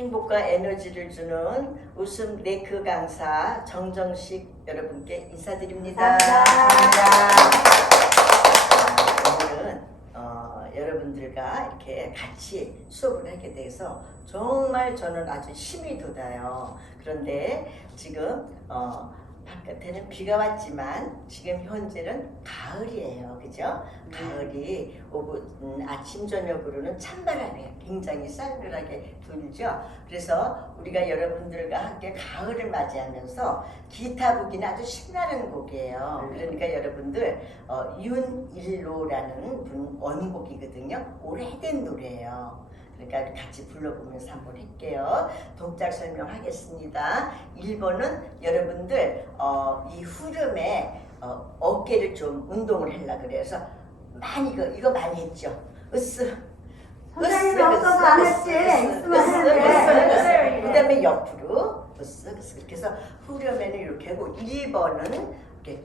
행복과 에너지를 주는 웃음 네크 강사 정정식 여러분께 인사드립니다. 오늘은 어, 여러분들과 이렇게 같이 수업을 하게 돼서 정말 저는 아주 힘이 돋아요. 그런데 지금 어, 바깥에는 비가 왔지만 지금 현재는 가을이에요. 그죠? 가을이 오고 음, 아침 저녁으로는 찬바람이 굉장히 싸늘하게 불죠. 그래서 우리가 여러분들과 함께 가을을 맞이하면서 기타 곡이는 아주 신나는 곡이에요. 그러니까 여러분들 어, 윤일로라는 분 원곡이거든요. 오래된 노래예요. 그러니까 같이 불러보면서 한번 할게요. 동작 설명하겠습니다. 1번은 여러분들 어, 이 흐름에 어, 어깨를 좀 운동을 하려 그래서 많이 이거 이거 많이 했죠. 으스 선생님이 없어서 안 했지. 있으면 했는데. 그 다음에 옆으로 이렇게 해서 후렴에는 이렇게 하고 1번은 이렇게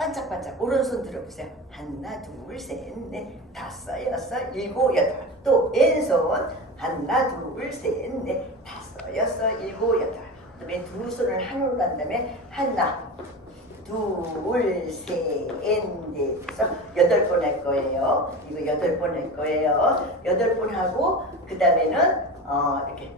반짝반짝 오른손 들어보세요. 하나 둘셋넷 다섯 여섯 일곱 여덟 또 왼손 하나 둘셋넷 다섯 여섯 일곱 여덟 그다음에 두 손을 한으로 간 다음에 하나 둘셋넷 그래서 여덟 번 할 거예요. 이거 여덟 번 할 거예요. 여덟 번 하고 그 다음에는 어 이렇게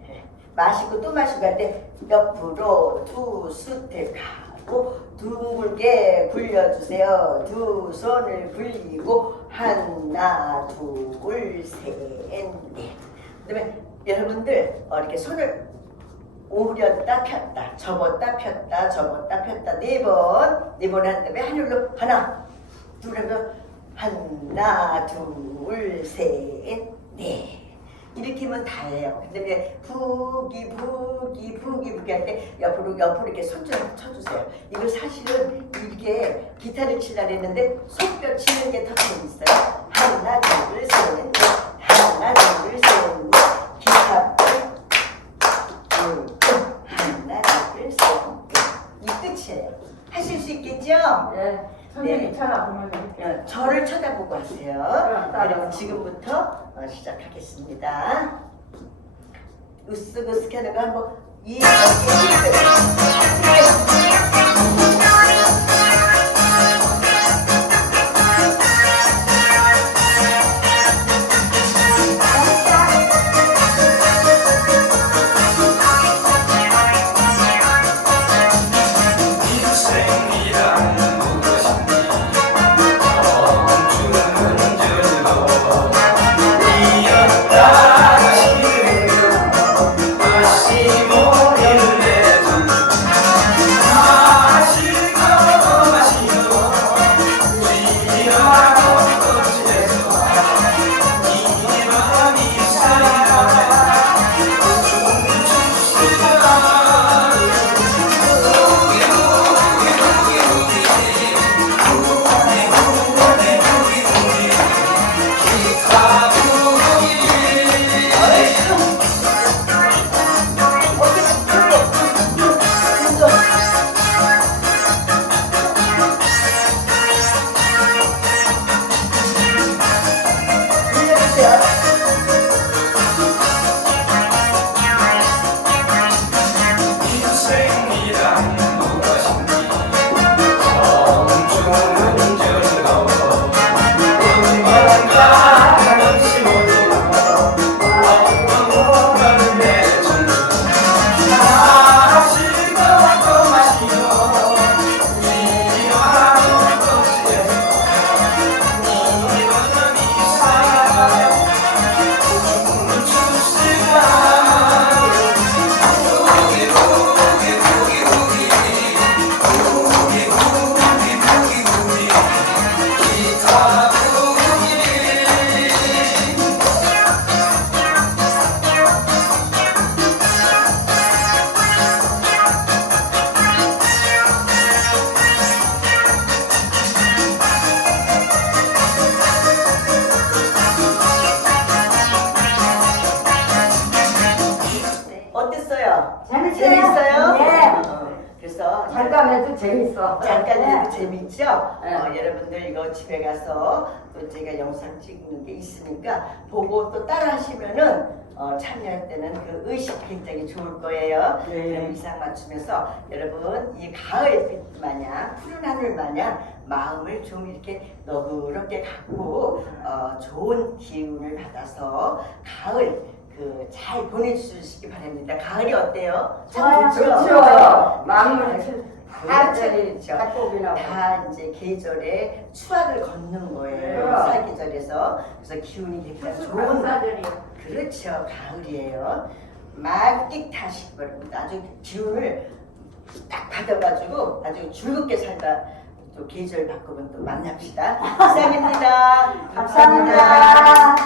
마시고 또 마시고 할 때 옆으로 두 스텝 가고 둥글게 굴려주세요. 두 손을 굴리고 하나 둘 셋 넷. 그다음에 여러분들 어, 이렇게 손을 오렸다 폈다 접었다 폈다 접었다 폈다. 네 번 네 번 한 다음에 하늘로 하나. 둘 하면 하나 둘 셋 넷 이렇게 하면 다 해요. 근데 부기 부기 부기 부기 할 때 옆으로 옆으로 이렇게 손좀 쳐주세요. 이거 사실은 이게 기타를 치려 했는데 손뼉 치는 게 더 재밌어요. 하나 둘셋넷 하나 둘셋넷 기타 둘, 하나, 둘, 셋, 넷. 이 끝이에요. 하실 수 있겠죠? 네. 선생님 쳐다보면 돼. 어, 저를 쳐다보고 하세요. 따라서. 여러분 지금부터 어, 시작하겠습니다. 으쓱으쓱 거 한번 이 인생이란 해도 재밌어. 잠깐 네. 해도 재밌죠? 네. 어, 여러분들 이거 집에 가서 또 제가 영상 찍는 게 있으니까 보고 또 따라 하시면은 어, 참여할 때는 그 의식 굉장히 좋을 거예요. 네. 그럼 이상 맞추면서 여러분 이 가을 빛 마냥 푸른 하늘 마냥 마음을 좀 이렇게 너그럽게 갖고 어, 좋은 기운을 받아서 가을 그 잘 보내주시기 바랍니다. 가을이 어때요? 참 좋아요. 좋죠? 마음을 다 저기 그렇죠. 닭고기나 다 이제 계절에 추악을 걷는 거예요. 그럼. 사계절에서 그래서 기운이 굉장히 좋은 감사들이요. 그렇죠. 가을이에요. 만끽 다시 버립니다. 아주 기운을 딱 받아가지고 아주 즐겁게 살다 또 계절 바꾸면 또 만납시다. 이상입니다. 감사합니다.